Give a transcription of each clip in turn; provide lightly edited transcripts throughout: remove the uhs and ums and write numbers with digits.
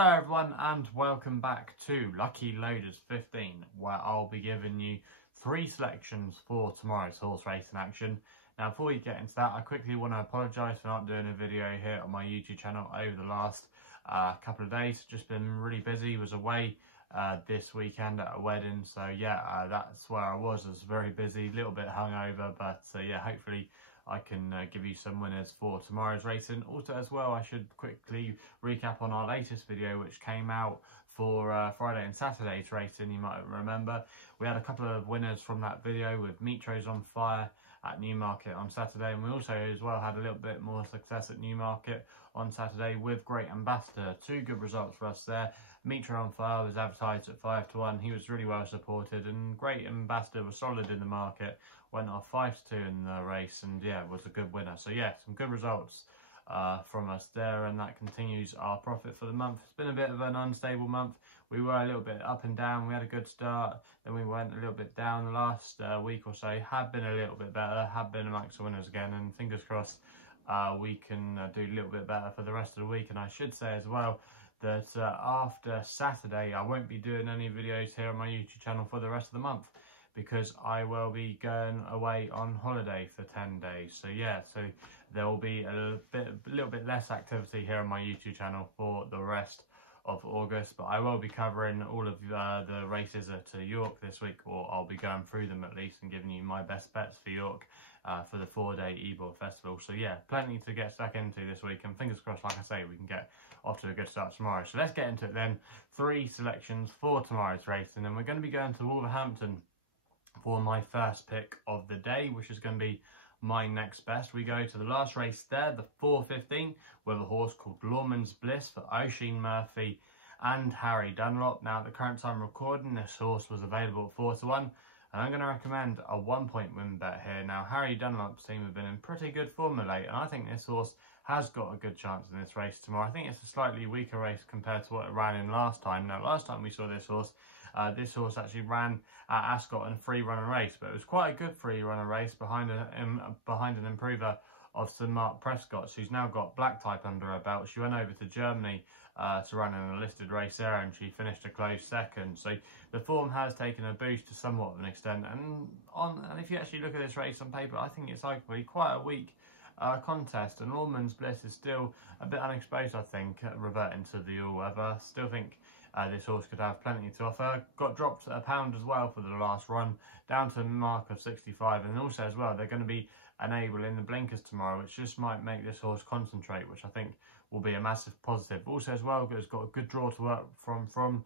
Hello everyone and welcome back to Lucky Loaders 15, where I'll be giving you 3 selections for tomorrow's horse racing action. Now before we get into that, I quickly want to apologise for not doing a video here on my YouTube channel over the last couple of days. Just been really busy, was away this weekend at a wedding, so yeah, that's where I was very busy, a little bit hungover, but yeah, hopefully I can give you some winners for tomorrow's racing. Also as well, I should quickly recap on our latest video which came out for Friday and Saturday's racing. You might remember we had a couple of winners from that video with Mitros on fire at Newmarket on Saturday, and we also as well had a little bit more success at Newmarket on Saturday with Great Ambassador. 2 good results for us there. Mitro on fire was advertised at 5-1. He was really well supported, and Great Ambassador was solid in the market, went off 5-2 in the race, and yeah, was a good winner. So yeah, some good results from us there, and that continues our profit for the month. It's been a bit of an unstable month. We were a little bit up and down. We had a good start, then we went a little bit down the last week or so. Have been a little bit better, have been amongst the winners again, and fingers crossed we can do a little bit better for the rest of the week. And I should say as well that after Saturday I won't be doing any videos here on my YouTube channel for the rest of the month, because I will be going away on holiday for 10 days. So yeah, so there will be a little bit less activity here on my YouTube channel for the rest of August, but I will be covering all of the races at York this week, or I'll be going through them at least and giving you my best bets for York for the 4-day Ebor Festival. So yeah, plenty to get stuck into this week, and fingers crossed, like I say, we can get off to a good start tomorrow. So let's get into it then. 3 selections for tomorrow's racing, and we're going to be going to Wolverhampton for my first pick of the day, which is going to be my next best. We go to the last race there, the 4:15, with a horse called Lawmans Bliss for Oisin Murphy and Harry Dunlop. Now at the current time recording, this horse was available at 4-1, and I'm going to recommend a 1-point win bet here. Now Harry Dunlop seems to have been in pretty good form of late, and I think this horse has got a good chance in this race tomorrow. I think it's a slightly weaker race compared to what it ran in last time. Now last time we saw this horse actually ran at Ascot in a free-runner race, but it was quite a good free-runner race behind an improver of Sir Mark Prescott, who's now got black type under her belt. She went over to Germany to run in a listed race there, and she finished a close second. So the form has taken a boost to somewhat of an extent, and if you actually look at this race on paper, I think it's likely quite a weak contest, and Lawmans Bliss is still a bit unexposed, I think, reverting to the all-weather. Still think this horse could have plenty to offer. Got dropped a pound as well for the last run, down to a mark of 65, and also as well they're going to be unable in the blinkers tomorrow, which just might make this horse concentrate, which I think will be a massive positive. Also as well, it's got a good draw to work from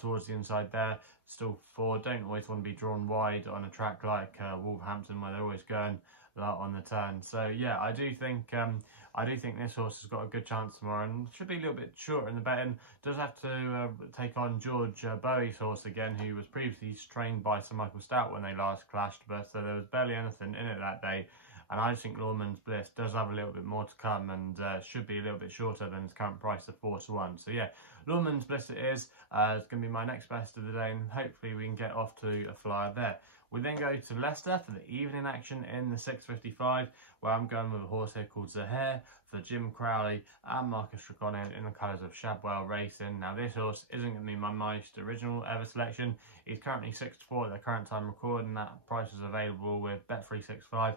towards the inside there. Still forward, don't always want to be drawn wide on a track like Wolverhampton, where they're always going on the turn. So yeah, I do think this horse has got a good chance tomorrow, and should be a little bit shorter in the betting. Does have to take on George Bowie's horse again, who was previously trained by Sir Michael Stout when they last clashed, but so there was barely anything in it that day. And I just think Lawmans Bliss does have a little bit more to come, and should be a little bit shorter than its current price of 4-1. So yeah, Lawmans Bliss it is. It's going to be my next best of the day, and hopefully we can get off to a flyer there. We then go to Leicester for the evening action in the 6:55, where I'm going with a horse here called Zuhair for Jim Crowley and Marcus Tricone in the colours of Shadwell Racing. Now this horse isn't going to be my most original ever selection. He's currently 6-4 at the current time recording. That price is available with Bet365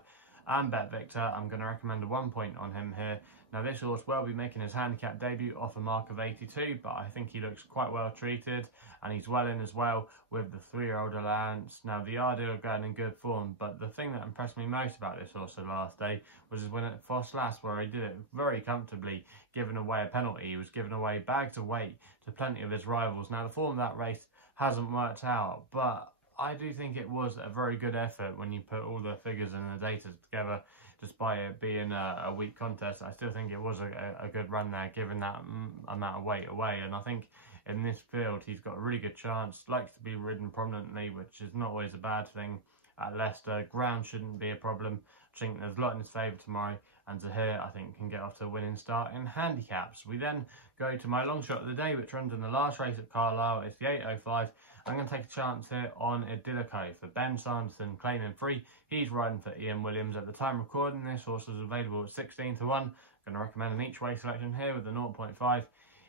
and Bet Victor. I'm going to recommend a 1-point on him here. Now this horse will be making his handicap debut off a mark of 82, but I think he looks quite well treated, and he's well in as well with the 3-year-old allowance. Now the Idilico are going in good form, but the thing that impressed me most about this horse the last day was his win at Foss Last, where he did it very comfortably, giving away a penalty. He was giving away bags of weight to plenty of his rivals. Now the form of that race hasn't worked out, but I do think it was a very good effort when you put all the figures and the data together. Despite it being a weak contest, I still think it was a good run there, given that amount of weight away. And I think in this field, he's got a really good chance. Likes to be ridden prominently, which is not always a bad thing at Leicester. Ground shouldn't be a problem. I think there's a lot in his favour tomorrow, and Zuhair, I think, can get off to a winning start in handicaps. We then go to my long shot of the day, which runs in the last race at Carlisle. It's the 8:05. I'm going to take a chance here on Idilico for Ben Sanderson, claiming free. He's riding for Ian Williams. At the time recording, this horse was available at 16-1. I'm going to recommend an each way selection here with the 0.5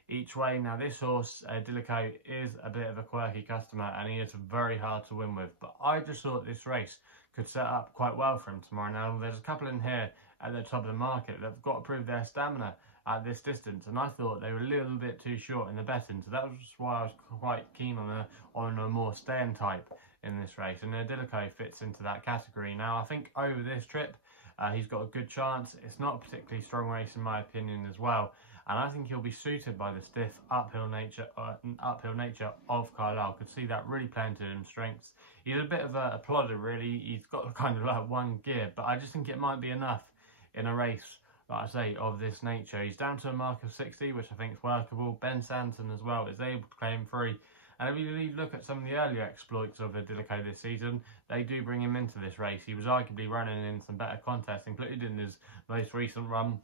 each way. Now this horse, Idilico, is a bit of a quirky customer and he is very hard to win with, but I just thought this race could set up quite well for him tomorrow. Now there's a couple in here at the top of the market that have got to prove their stamina at this distance, and I thought they were a little bit too short in the betting, so that was why I was quite keen on a more staying type in this race, and Idilico fits into that category. Now I think over this trip he's got a good chance. It's not a particularly strong race in my opinion as well, and I think he'll be suited by the stiff uphill nature of Carlisle. Could see that really playing to his strengths. He's a bit of a plodder really. He's got kind of like one gear, but I just think it might be enough in a race, like I say, of this nature. He's down to a mark of 60, which I think is workable. Ben Santon as well is able to claim free. And if you look at some of the earlier exploits of Idilico this season, they do bring him into this race. He was arguably running in some better contests, including in his most recent run,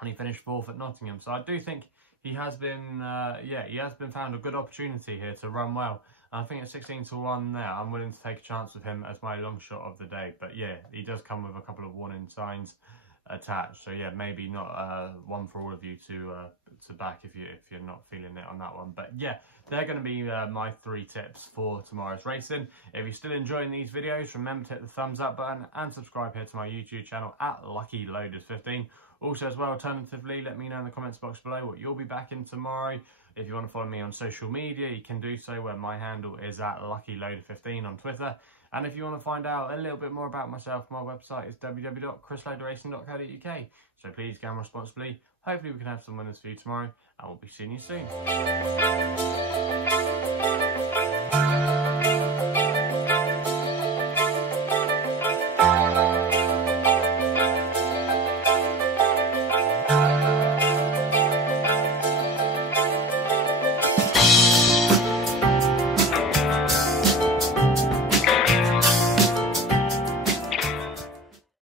and he finished 4th at Nottingham. So I do think he has been, he has been found a good opportunity here to run well. And I think at 16-1 there, I'm willing to take a chance with him as my long shot of the day. But yeah, he does come with a couple of warning signs attached, so yeah, maybe not one for all of you to back if you're not feeling it on that one. But yeah, they're going to be my 3 tips for tomorrow's racing. If you're still enjoying these videos, remember to hit the thumbs up button and subscribe here to my YouTube channel at LuckyLoaders15. Also as well, alternatively, let me know in the comments box below what you'll be backing tomorrow. If you want to follow me on social media, you can do so, where my handle is at LuckyLoader15 on Twitter. And if you want to find out a little bit more about myself, my website is www.chrisloaderracing.co.uk. So please gamble responsibly. Hopefully we can have some winners for you tomorrow, and we'll be seeing you soon.